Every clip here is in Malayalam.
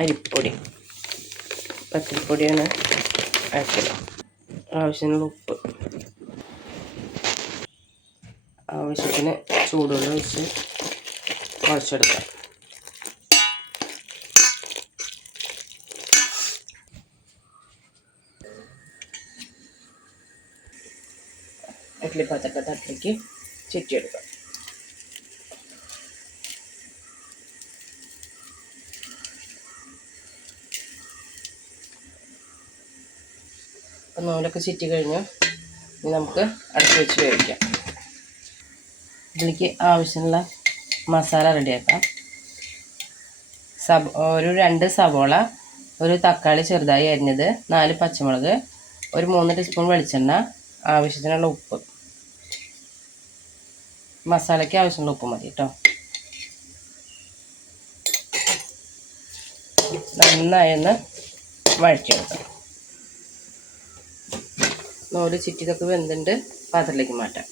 അരിപ്പൊടി, പത്തിരിപ്പൊടിയാണ് അരക്കിലോ. ആവശ്യത്തിന് ഉപ്പ്, ആവശ്യത്തിന് ചൂടുവെള്ളം ഒഴിച്ച് കുഴച്ചെടുക്കാം. ഇഡ്ഡലി പാത്രത്തെ തട്ടിലേക്ക് ചുറ്റിയെടുക്കാം. അപ്പം നൂലൊക്കെ ചുറ്റി കഴിഞ്ഞു. ഇനി നമുക്ക് അടച്ചു വെച്ച് വേവിക്കാം. ഇതിലേക്ക് ആവശ്യമുള്ള മസാല റെഡിയാക്കാം. ഒരു 2 സവോള, ഒരു തക്കാളി ചെറുതായി അരിഞ്ഞത്, 4 പച്ചമുളക്, ഒരു 3 ടീസ്പൂൺ വെളിച്ചെണ്ണ, ആവശ്യത്തിനുള്ള ഉപ്പ്. മസാലയ്ക്ക് ആവശ്യമുള്ള ഉപ്പ് മതി കേട്ടോ. നന്നായി ഒന്ന് വഴറ്റിയെടുക്കാം. നൂല് ചുറ്റിതൊക്കെ വെന്തുണ്ട്. പാത്രത്തിലേക്ക് മാറ്റാം.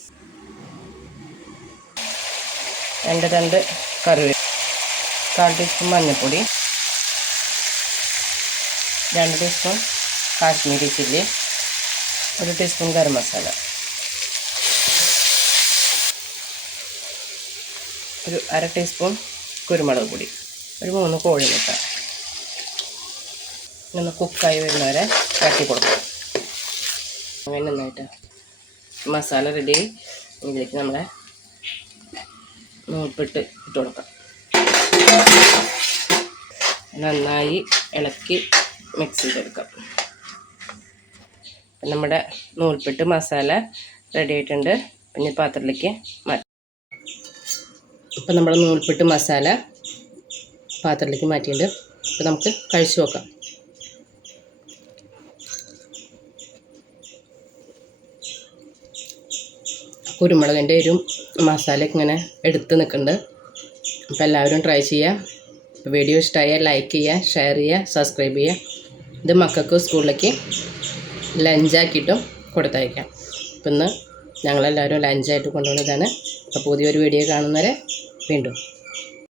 2 കറിവേപ്പില, 1/4 ടീസ്പൂൺ മഞ്ഞൾപ്പൊടി, 2 teaspoon Kashmiri chilli, 1 teaspoon garam masala, ഒരു 1/2 ടീസ്പൂൺ കുരുമുളക് പൊടി, ഒരു 3 കോഴിമുട്ട. ഒന്ന് കുക്കായി വരുന്നവരെ ഇറക്കി കൊടുക്കാം. അങ്ങനെ നന്നായിട്ട് മസാല റെഡി. ഇതിലേക്ക് നമ്മളെ നൂൽപ്പെട്ട് ഇട്ട് കൊടുക്കാം. നന്നായി ഇളക്കി മിക്സ് ചെയ്തെടുക്കാം. നമ്മുടെ നൂൽപ്പെട്ട് മസാല റെഡി ആയിട്ടുണ്ട്. പിന്നെ പാത്രത്തിലേക്ക് മാറ്റാം. ഇപ്പം നമ്മുടെ നൂൽപ്പെട്ട് മസാല പാത്രത്തിലേക്ക് മാറ്റിയിട്ടുണ്ട്. ഇപ്പം നമുക്ക് കഴിച്ചു നോക്കാം. കുരുമുളകിൻ്റെ ഒരു മസാലയൊക്കെ ഇങ്ങനെ എടുത്ത് നിൽക്കുന്നുണ്ട്. അപ്പോൾ എല്ലാവരും ട്രൈ ചെയ്യുക. വീഡിയോ ഇഷ്ടമായാൽ ലൈക്ക് ചെയ്യുക, ഷെയർ ചെയ്യുക, സബ്സ്ക്രൈബ് ചെയ്യുക. ഇത് മക്കൾക്ക് സ്കൂളിലേക്ക് ലഞ്ചാക്കിയിട്ടും കൊടുത്തയക്കാം. അപ്പം ഇന്ന് ഞങ്ങളെല്ലാവരും ലഞ്ചായിട്ട് കൊണ്ടുപോകുന്നതാണ്. അപ്പോൾ പുതിയൊരു വീഡിയോ കാണുന്നവരെ വീണ്ടും